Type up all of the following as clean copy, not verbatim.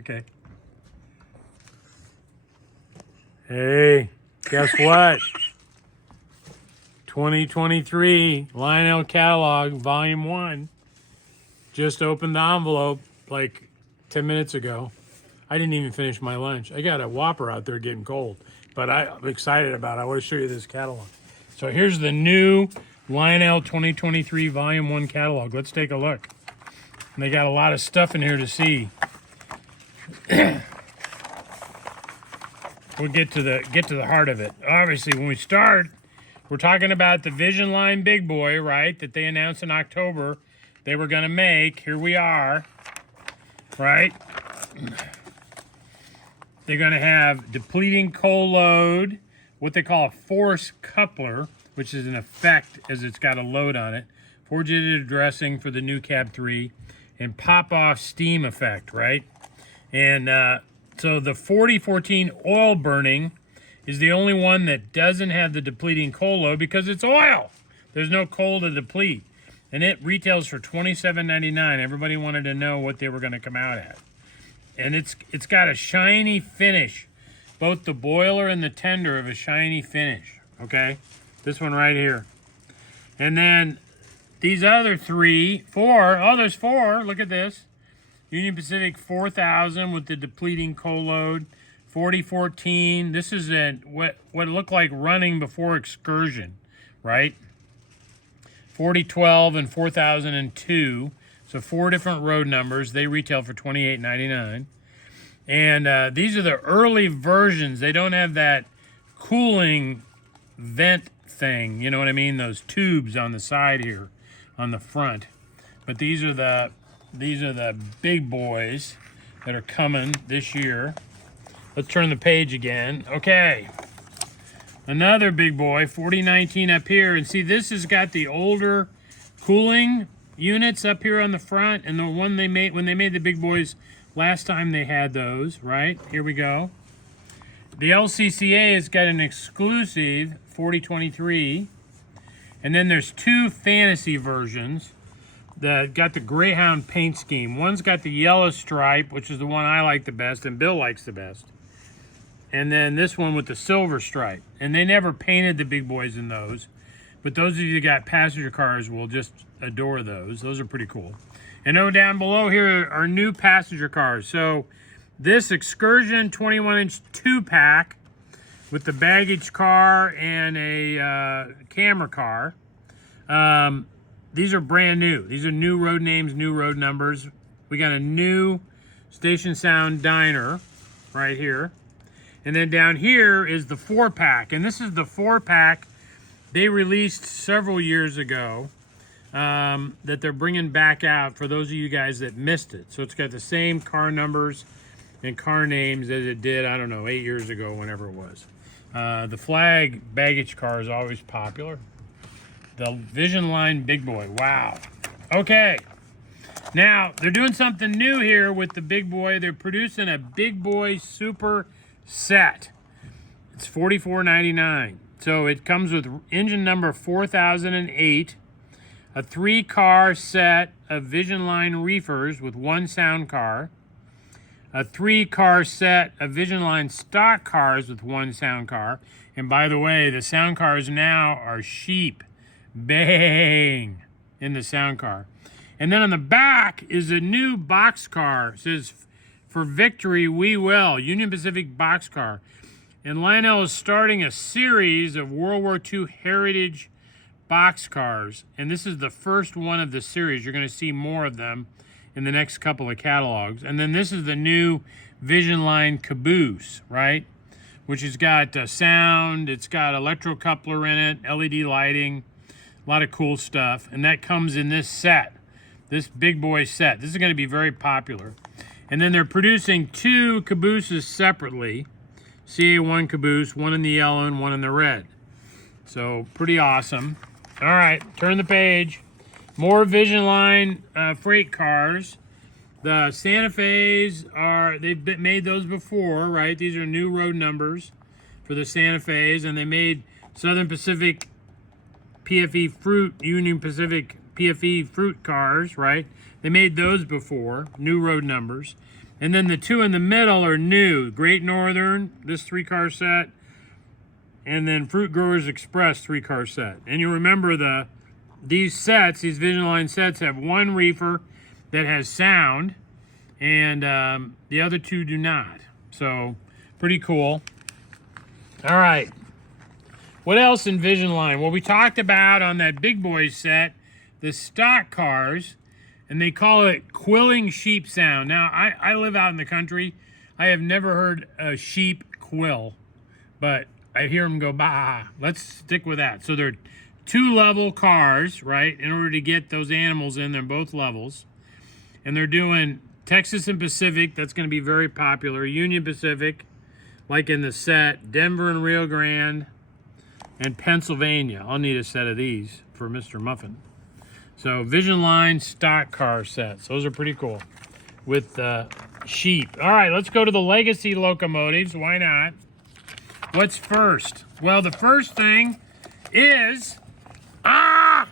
Okay. Hey, guess what? 2023 Lionel Catalog, Volume 1. Just opened the envelope like 10 minutes ago. I didn't even finish my lunch. I got a Whopper out there getting cold, but I'm excited about it. I want to show you this catalog. So here's the new Lionel 2023 Volume 1 catalog. Let's take a look. And they got a lot of stuff in here to see. We'll get to the heart of it. Obviously, when we start, we're talking about the Vision Line Big Boy, right? That they announced in October they were going to make. Here we are, right? They're going to have depleting coal load, what they call a force coupler, which is an effect as it's got a load on it, four-digit addressing for the new Cab 3, and pop-off steam effect, right? And so the 4014 oil burning is the only one that doesn't have the depleting coal load because it's oil. There's no coal to deplete. And it retails for $27.99. Everybody wanted to know what they were going to come out at. And it's got a shiny finish. Both the boiler and the tender have a shiny finish, okay? This one right here. And then these other four, there's four, look at this. Union Pacific 4000 with the depleting coal load. 4014, this is what looked like running before excursion, right? 4012 and 4002, so four different road numbers. They retail for $28.99. And these are the early versions. They don't have that cooling vent thing, you know what I mean? Those tubes on the side here, on the front. But these are the big boys that are coming this year. Let's turn the page again. Okay. Another big boy, 4019 up here. And see, this has got the older cooling units up here on the front. And the one they made, when they made the big boys, last time they had those, right? Here we go. The LCCA has got an exclusive 4023. And then there's two fantasy versions that got the Greyhound paint scheme. One's got the yellow stripe, which is the one I like the best and Bill likes the best. And then this one with the silver stripe. And they never painted the big boys in those. But those of you that got passenger cars will just adore those. Those are pretty cool. And down below here are new passenger cars. So this Excursion 21-inch 2-pack with the baggage car and a camera car. These are brand new. These are new road names, new road numbers. We got a new Station Sound diner right here. And then down here is the 4-pack. And this is the 4-pack they released several years ago that they're bringing back out for those of you guys that missed it. So it's got the same car numbers and car names as it did, I don't know, 8 years ago, whenever it was. The flag baggage car is always popular. The Vision Line Big Boy. Wow. Okay. Now, they're doing something new here with the Big Boy. They're producing a Big Boy Super Set. It's $44.99. So it comes with engine number 4008, a 3-car set of Vision Line reefers with 1 sound car, a 3-car set of Vision Line stock cars with 1 sound car. And by the way, the sound cars now are sheep. Bang in the sound car. And then on the back is a new box car. It says, "For victory we will." Union Pacific box car. And Lionel is starting a series of World War II heritage box cars. And this is the first one of the series. You're going to see more of them in the next couple of catalogs. And then this is the new Vision Line caboose, right? Which has got sound. It's got electro coupler in it, LED lighting. A lot of cool stuff. And that comes in this set, this big boy set. This is going to be very popular. And then they're producing 2 cabooses separately. CA1 caboose, one in the yellow and one in the red. So pretty awesome. All right, turn the page. More Vision Line freight cars. The Santa Fe's they've made those before, right? These are new road numbers for the Santa Fe's, and they made Southern Pacific PFE Fruit, Union Pacific PFE Fruit cars, right? They made those before, new road numbers. And then the two in the middle are new. Great Northern, this 3-car set, and then Fruit Growers Express 3-car set. And you remember these sets, these Vision Line sets, have one reefer that has sound, and the other two do not. So, pretty cool. All right. What else in Vision Line? Well, we talked about on that Big Boys set, the stock cars, and they call it quilling sheep sound. Now, I live out in the country. I have never heard a sheep quill, but I hear them go, bah. Let's stick with that. So they're 2-level cars, right, in order to get those animals in. They're both levels. And they're doing Texas and Pacific. That's going to be very popular. Union Pacific, like in the set. Denver and Rio Grande. And Pennsylvania. I'll need a set of these for Mr. Muffin. So Vision Line stock car sets. Those are pretty cool with sheep. All right, let's go to the legacy locomotives. Why not? What's first? Well, the first thing is, the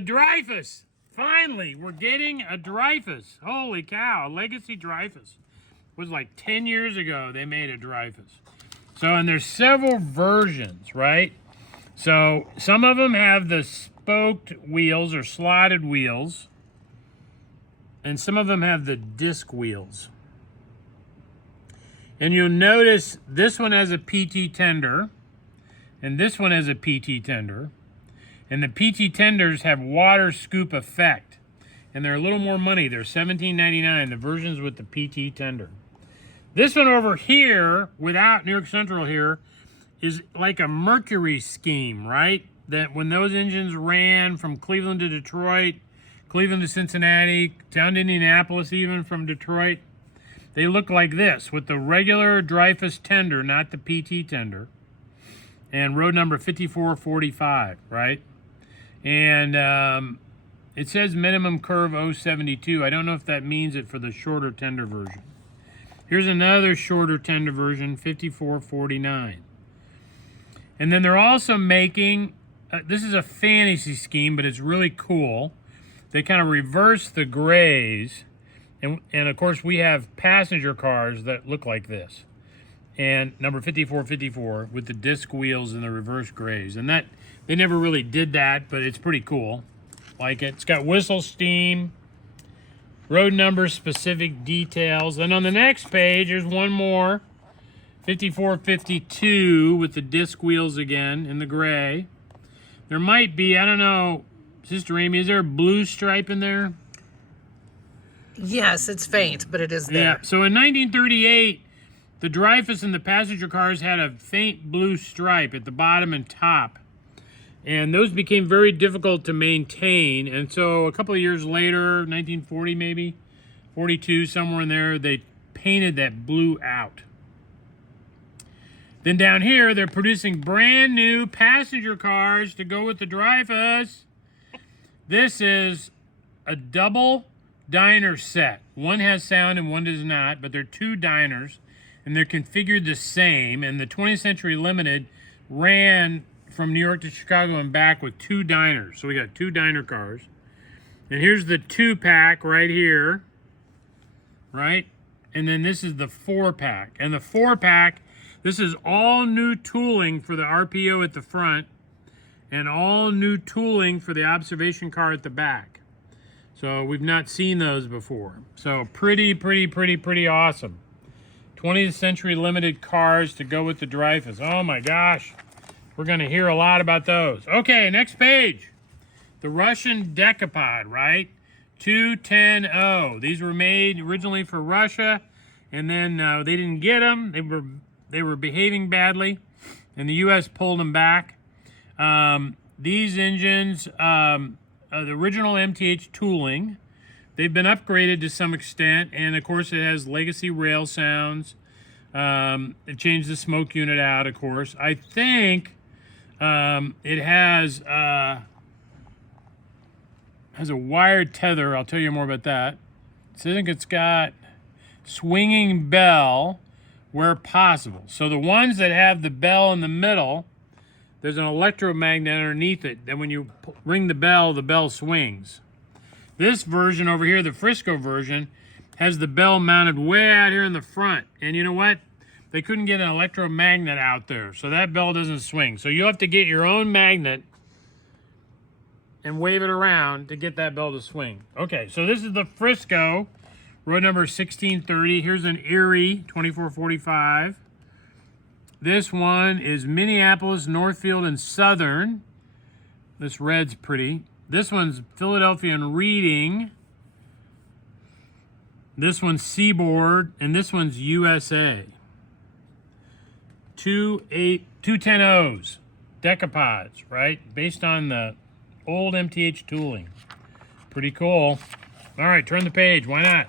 Dreyfus. Finally, we're getting a Dreyfus. Holy cow, a legacy Dreyfus. It was like 10 years ago they made a Dreyfus. So, and there's several versions, right? So some of them have the spoked wheels or slotted wheels, and some of them have the disc wheels. And you'll notice this one has a PT tender, and this one has a PT tender, and the PT tenders have water scoop effect, and they're a little more money. They're $17.99, the versions with the PT tender. This one over here, without New York Central here, is like a Mercury scheme, right? That when those engines ran from Cleveland to Detroit, Cleveland to Cincinnati, down to Indianapolis even from Detroit, they look like this with the regular Dreyfus tender, not the PT tender, and road number 5445, right? And it says minimum curve 072. I don't know if that means it for the shorter tender version. Here's another shorter tender version, 5449. And then they're also making, this is a fantasy scheme, but it's really cool. They kind of reverse the grays. And of course, we have passenger cars that look like this. And number 5454 with the disc wheels and the reverse grays. And that, they never really did that, but it's pretty cool. Like it. It's got whistle steam, road number specific details. And on the next page, there's one more. 5452 with the disc wheels again in the gray. There might be, I don't know, Sister Amy, is there a blue stripe in there? Yes, it's faint, but it is there. Yeah, so in 1938, the Dreyfus and the passenger cars had a faint blue stripe at the bottom and top. And those became very difficult to maintain. And so a couple of years later, 1940 maybe, 42, somewhere in there, they painted that blue out. Then down here, they're producing brand new passenger cars to go with the Dreyfus. This is a double diner set. One has sound and one does not, but they're two diners, and they're configured the same. And the 20th Century Limited ran from New York to Chicago and back with two diners. So we got two diner cars. And here's the 2-pack right here, right? And then this is the 4-pack. And the 4-pack, this is all new tooling for the RPO at the front and all new tooling for the observation car at the back. So we've not seen those before. So pretty awesome. 20th Century Limited cars to go with the Dreyfus. Oh my gosh. We're going to hear a lot about those. Okay, next page. The Russian Decapod, right? 210-0. These were made originally for Russia, and then they didn't get them. They were behaving badly, and the U.S. pulled them back. These engines, the original MTH tooling, they've been upgraded to some extent, and of course it has legacy rail sounds. It changed the smoke unit out, of course. I think it has a wired tether. I'll tell you more about that. So I think it's got swinging bell where possible. So the ones that have the bell in the middle, there's an electromagnet underneath it. Then when you ring the bell swings. This version over here, the Frisco version, has the bell mounted way out here in the front. And you know what? They couldn't get an electromagnet out there, so that bell doesn't swing. So you have to get your own magnet and wave it around to get that bell to swing. Okay, so this is the Frisco, road number 1630. Here's an Erie, 2445. This one is Minneapolis, Northfield, and Southern. This red's pretty. This one's Philadelphia and Reading. This one's Seaboard, and this one's USA. 210Os, Decapods, right? Based on the old MTH tooling. Pretty cool. All right, turn the page. Why not?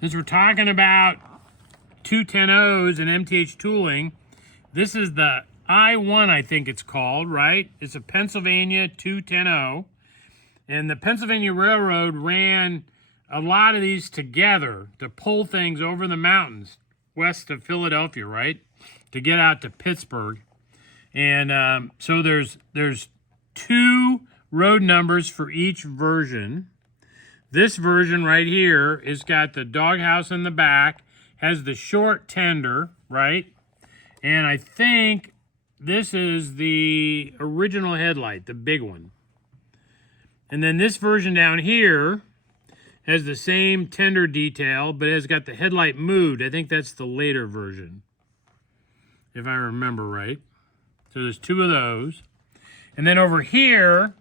Since we're talking about 210Os and MTH tooling, this is the I-1, I think it's called, right? It's a Pennsylvania 210O. And the Pennsylvania Railroad ran a lot of these together to pull things over the mountains west of Philadelphia, right? To get out to Pittsburgh. And so there's 2 road numbers for each version. This version right here has got the doghouse in the back, has the short tender, right? And I think this is the original headlight, the big one. And then this version down here has the same tender detail, but has got the headlight moved. I think that's the later version, if I remember right. So there's 2 of those. And then over here,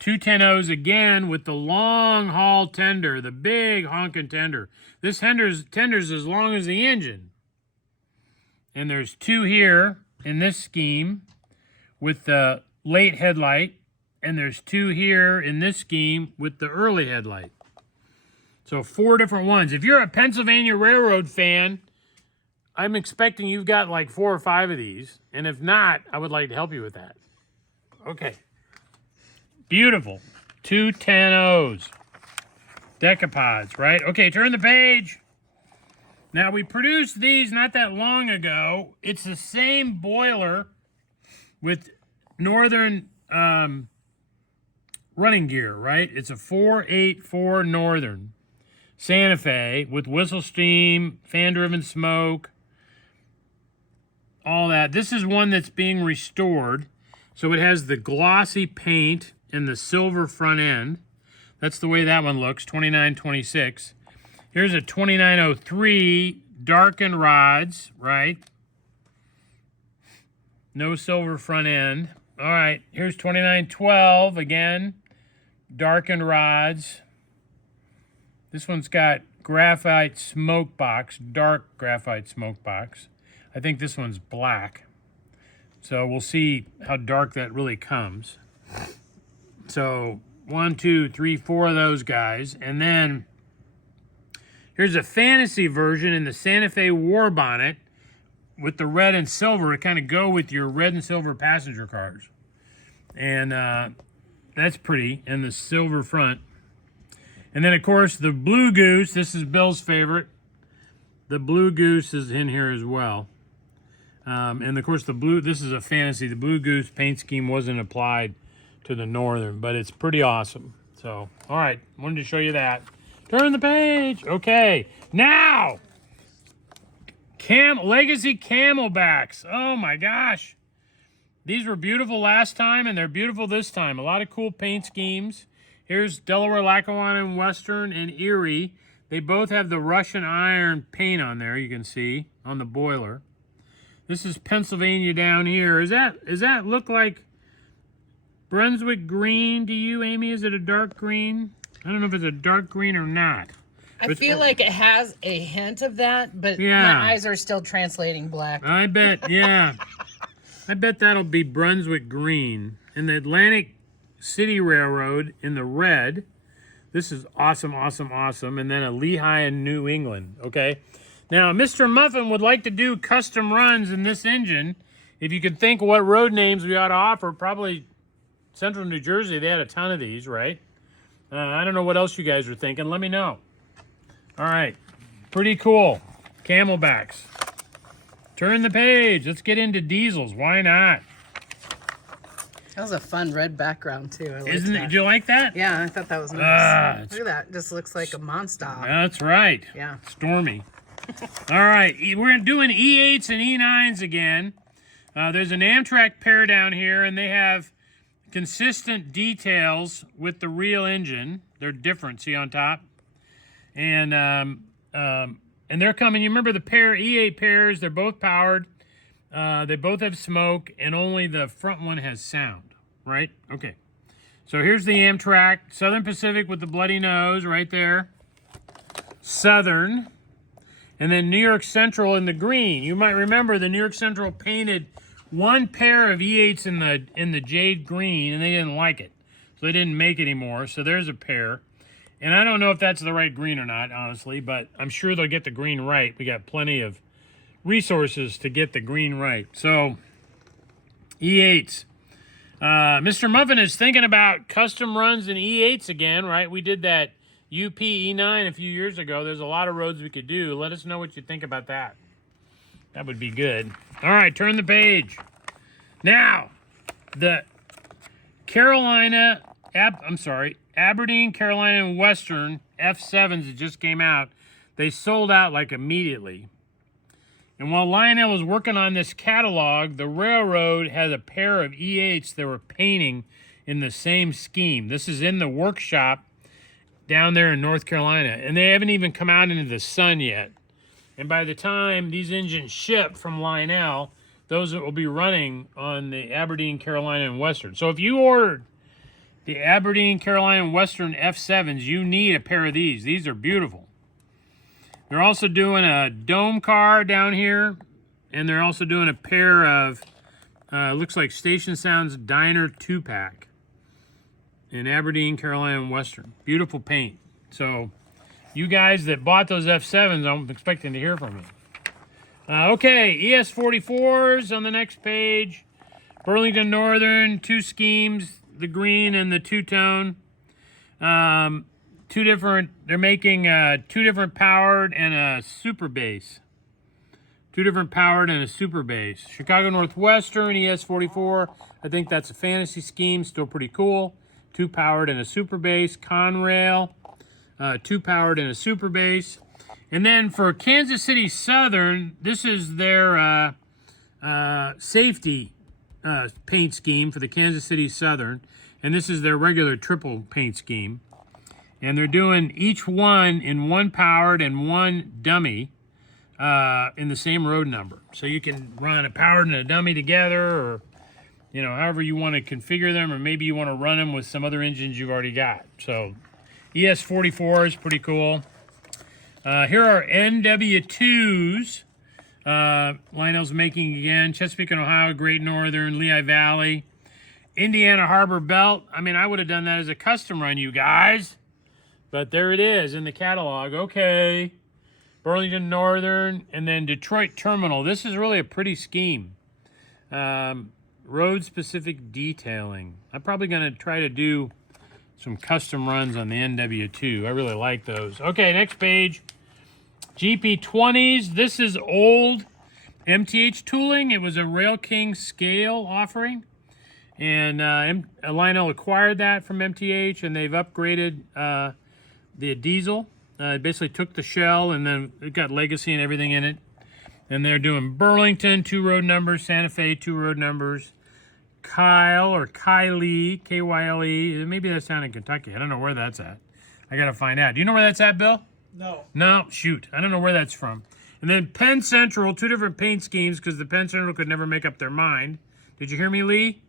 210Os again with the long haul tender, the big honking tender. This tender's as long as the engine. And there's 2 here in this scheme with the late headlight. And there's 2 here in this scheme with the early headlight. So 4 different ones. If you're a Pennsylvania Railroad fan, I'm expecting you've got like 4 or 5 of these. And if not, I would like to help you with that. Okay. Beautiful. 210Os. Decapods, right? Okay, turn the page. Now, we produced these not that long ago. It's the same boiler with Northern running gear, right? It's a 484 Northern Santa Fe with whistle steam, fan-driven smoke, all that. This is one that's being restored. So it has the glossy paint and the silver front end. That's the way that one looks, 2926. Here's a 2903 darkened rods, right? No silver front end. All right, here's 2912 again, darkened rods. This one's got graphite smoke box, dark graphite smoke box. I think this one's black. So we'll see how dark that really comes. So 1, 2, 3, 4 of those guys. And then here's a fantasy version in the Santa Fe War Bonnet with the red and silver to kind of go with your red and silver passenger cars. And that's pretty. And the silver front. And then, of course, the Blue Goose. This is Bill's favorite. The Blue Goose is in here as well. And, of course, this is a fantasy. The Blue Goose paint scheme wasn't applied to the Northern, but it's pretty awesome. So, all right, wanted to show you that. Turn the page. Okay, now, Legacy Camelbacks. Oh, my gosh. These were beautiful last time, and they're beautiful this time. A lot of cool paint schemes. Here's Delaware, Lackawanna, and Western, and Erie. They both have the Russian iron paint on there, you can see, on the boiler. This is Pennsylvania down here. Does that look like Brunswick green to you, Amy? Is it a dark green? I don't know if it's a dark green or not. I feel like it has a hint of that, but yeah, my eyes are still translating black. I bet, yeah. I bet that'll be Brunswick green. And the Atlantic City Railroad in the red. This is awesome, awesome, awesome. And then a Lehigh in New England, okay? Now, Mr. Muffin would like to do custom runs in this engine. If you could think what road names we ought to offer, probably Central New Jersey, they had a ton of these, right? I don't know what else you guys are thinking. Let me know. All right. Pretty cool. Camelbacks. Turn the page. Let's get into diesels. Why not? That was a fun red background too. I liked Isn't it? that. Did you like that? Yeah, I thought that was Ah, nice. it's- Look at that. Just looks like a monster. That's right. Yeah. Stormy. All right, we're doing E8s and E9s again. There's an Amtrak pair down here, and they have consistent details with the real engine. They're different, see on top? And they're coming. You remember the pair, E8 pairs, they're both powered. They both have smoke, and only the front one has sound, right? Okay. So here's the Amtrak, Southern Pacific with the bloody nose right there. Southern. And then New York Central in the green. You might remember the New York Central painted one pair of E8s in the jade green, and they didn't like it. So they didn't make anymore. So there's a pair. And I don't know if that's the right green or not, honestly, but I'm sure they'll get the green right. We got plenty of resources to get the green right. So, E8s. Mr. Muffin is thinking about custom runs in E8s again, right? We did that UP E9 a few years ago. There's a lot of roads we could do. Let us know what you think about that. That would be good. All right, turn the page. Now, the Aberdeen, Carolina, and Western F7s that just came out, they sold out like immediately. And while Lionel was working on this catalog, the railroad had a pair of E8s they were painting in the same scheme. This is in the workshop down there in North Carolina, and they haven't even come out into the sun yet. And by the time these engines ship from Lionel, those will be running on the Aberdeen, Carolina, and Western. So if you ordered the Aberdeen, Carolina, and Western F7s, you need a pair of these. These are beautiful. They're also doing a dome car down here, and they're also doing a pair of, looks like Station Sound's Diner 2-pack in Aberdeen, Carolina, and Western. Beautiful paint. So you guys that bought those F7s, I'm expecting to hear from you. Okay, ES44s on the next page. Burlington Northern, two schemes, the green and the two-tone. They're making two different powered and a super base. Two different powered and a super base. Chicago Northwestern, ES44. I think that's a fantasy scheme, still pretty cool. Two powered and a super base. Conrail, two powered and a super base. And then for Kansas City Southern, this is their safety paint scheme for the Kansas City Southern. And this is their regular triple paint scheme. And they're doing each one in one powered and one dummy in the same road number. So you can run a powered and a dummy together, or however you want to configure them, or maybe you want to run them with some other engines you've already got. So ES44 is pretty cool. Here are NW2s. Lionel's making again. Chesapeake and Ohio, Great Northern, Lehigh Valley, Indiana Harbor Belt. I mean, I would have done that as a custom run, you guys. But there it is in the catalog. Okay. Burlington Northern, and then Detroit Terminal. This is really a pretty scheme. Road-specific detailing. I'm probably going to try to do some custom runs on the NW2. I really like those. Okay, next page. GP20s. This is old MTH tooling. It was a Rail King scale offering. And Lionel acquired that from MTH, and they've upgraded the diesel. It basically took the shell, and then it got legacy and everything in it. And they're doing Burlington, 2 road numbers, Santa Fe, 2 road numbers, Kyle or Kylie, K-Y-L-E. Maybe that's down in Kentucky. I don't know where that's at. I got to find out. Do you know where that's at, Bill? No. No? Shoot. I don't know where that's from. And then Penn Central, 2 different paint schemes because the Penn Central could never make up their mind. Did you hear me, Lee?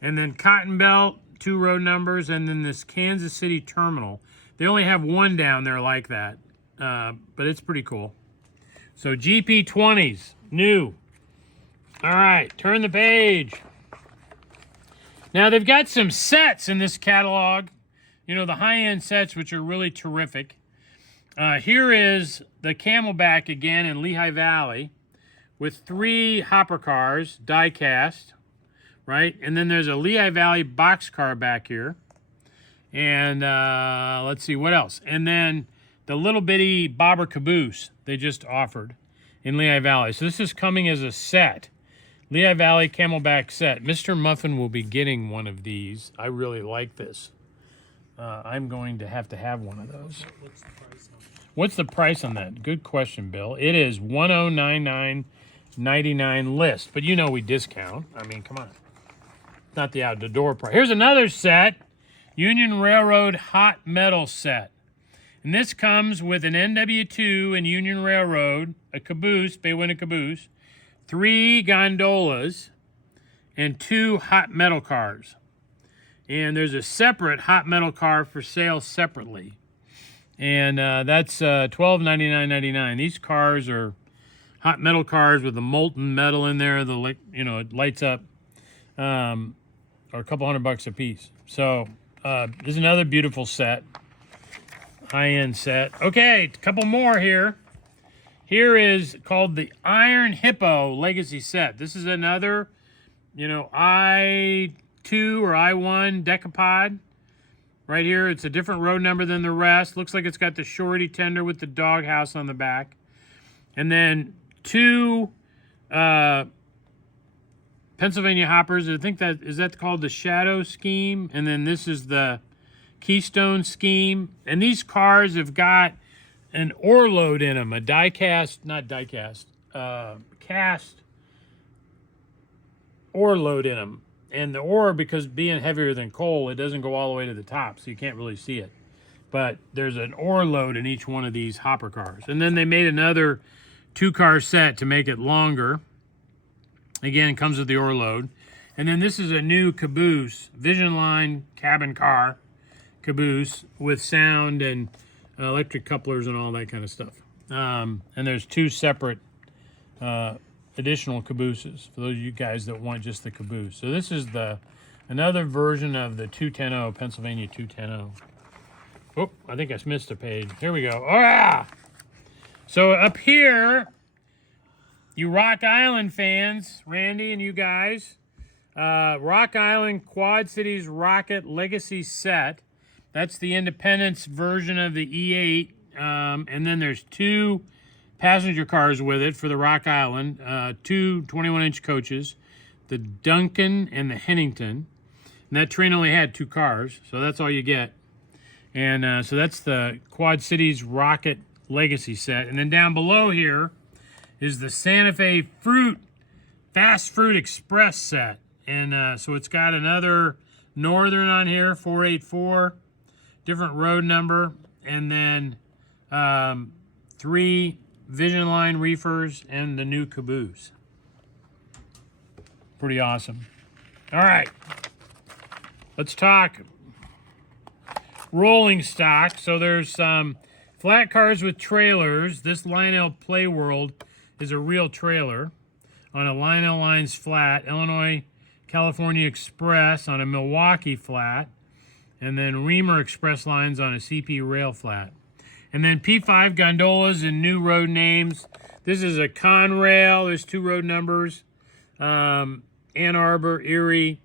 And then Cotton Belt, 2 road numbers, and then this Kansas City Terminal. They only have one down there like that, but it's pretty cool. So GP20s, new. All right, turn the page. Now they've got some sets in this catalog. The high-end sets, which are really terrific. Here is the Camelback again in Lehigh Valley with 3 hopper cars, die-cast, right? And then there's a Lehigh Valley boxcar back here. And let's see, what else? And then the little bitty bobber caboose they just offered in Lehigh Valley. So this is coming as a set. Lehigh Valley Camelback set. Mr. Muffin will be getting one of these. I really like this. I'm going to have one of those. What's the price on that? Good question, Bill. It is $1099.99 list, but you know we discount. I mean, come on. It's not the out the door price. Here's another set. Union Railroad Hot Metal set. And this comes with an NW2 and Union Railroad, a caboose, bay window caboose, 3 gondolas, and 2 hot metal cars. And there's a separate hot metal car for sale separately. And that's $1299.99. These cars are hot metal cars with the molten metal in there. It lights up, or a couple $100 a piece. So there's another beautiful set, high-end set. Okay, a couple more here. Here is called the Iron Hippo Legacy Set. This is another, I2 or I1 Decapod. Right here, it's a different road number than the rest. Looks like it's got the shorty tender with the doghouse on the back. And then 2 Pennsylvania hoppers. I think that called the Shadow Scheme. And then this is the Keystone Scheme. And these cars have got an ore load in them, cast ore load in them. And the ore, because being heavier than coal, it doesn't go all the way to the top, so you can't really see it. But there's an ore load in each one of these hopper cars. And then they made another 2-car set to make it longer. Again, it comes with the ore load. And then this is a new caboose, Vision Line cabin car caboose with sound and electric couplers and all that kind of stuff. And there's 2 separate additional cabooses for those of you guys that want just the caboose. So this is another version of the 210 Pennsylvania 210. Oh, I think I missed a page. Here we go. Oh yeah! So up here, you Rock Island fans, Randy and you guys, Rock Island Quad Cities Rocket Legacy Set. That's the Independence version of the E8, and then there's 2 passenger cars with it for the Rock Island, 2 21-inch coaches, the Duncan and the Hennington. And that train only had 2 cars, so that's all you get. And so that's the Quad Cities Rocket Legacy set. And then down below here is the Santa Fe Fast Fruit Express set. And so it's got another Northern on here, 484, different road number, and then 3 Vision Line reefers and the new caboose. Pretty awesome. All right, let's talk rolling stock. So there's flat cars with trailers. This Lionel Playworld is a real trailer on a Lionel Lines flat, Illinois California Express on a Milwaukee flat, and then Reamer Express lines on a CP rail flat. And then P5 gondolas and new road names. This is a Conrail. There's 2 road numbers. Ann Arbor, Erie,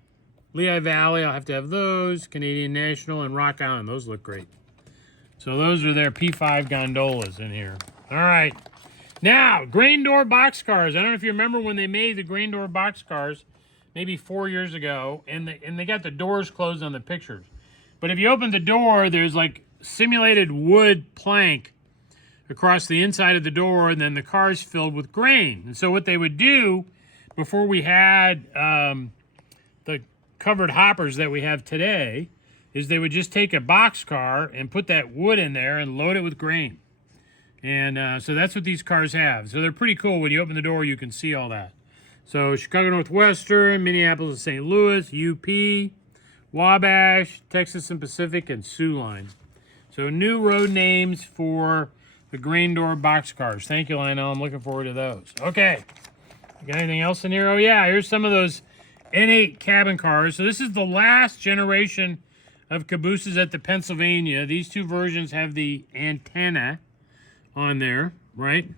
Lehigh Valley. I'll have to have those. Canadian National and Rock Island. Those look great. So those are their P5 gondolas in here. All right. Now, grain door boxcars. I don't know if you remember when they made the grain door boxcars, maybe 4 years ago, and they got the doors closed on the pictures. But if you open the door, there's like simulated wood plank across the inside of the door, and then the car's filled with grain. And so what they would do before we had the covered hoppers that we have today is they would just take a boxcar and put that wood in there and load it with grain. And so that's what these cars have. So they're pretty cool. When you open the door, you can see all that. So Chicago Northwestern, Minneapolis and St. Louis, UP, Wabash, Texas and Pacific, and Sioux Line. So new road names for the grain door boxcars. Thank you, Lionel. I'm looking forward to those. Okay. Got anything else in here? Oh, yeah. Here's some of those Innate cabin cars. So this is the last generation of cabooses at the Pennsylvania. These 2 versions have the antenna on there, right?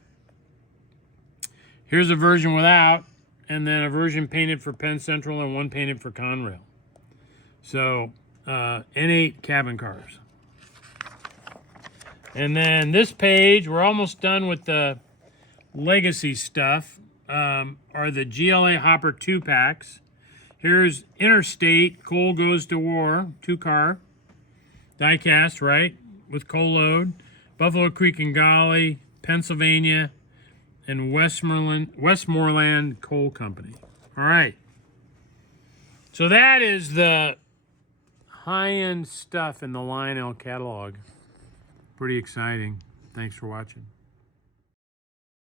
Here's a version without, and then a version painted for Penn Central and one painted for Conrail. So, Innate cabin cars. And then this page, we're almost done with the legacy stuff. are the GLA Hopper 2-packs. Here's Interstate, Coal Goes to War, 2-car. Die-cast, right? With coal load. Buffalo Creek and Golly, Pennsylvania, and Westmoreland Coal Company. All right. So that is the high-end stuff in the Lionel catalog. Pretty exciting. Thanks for watching.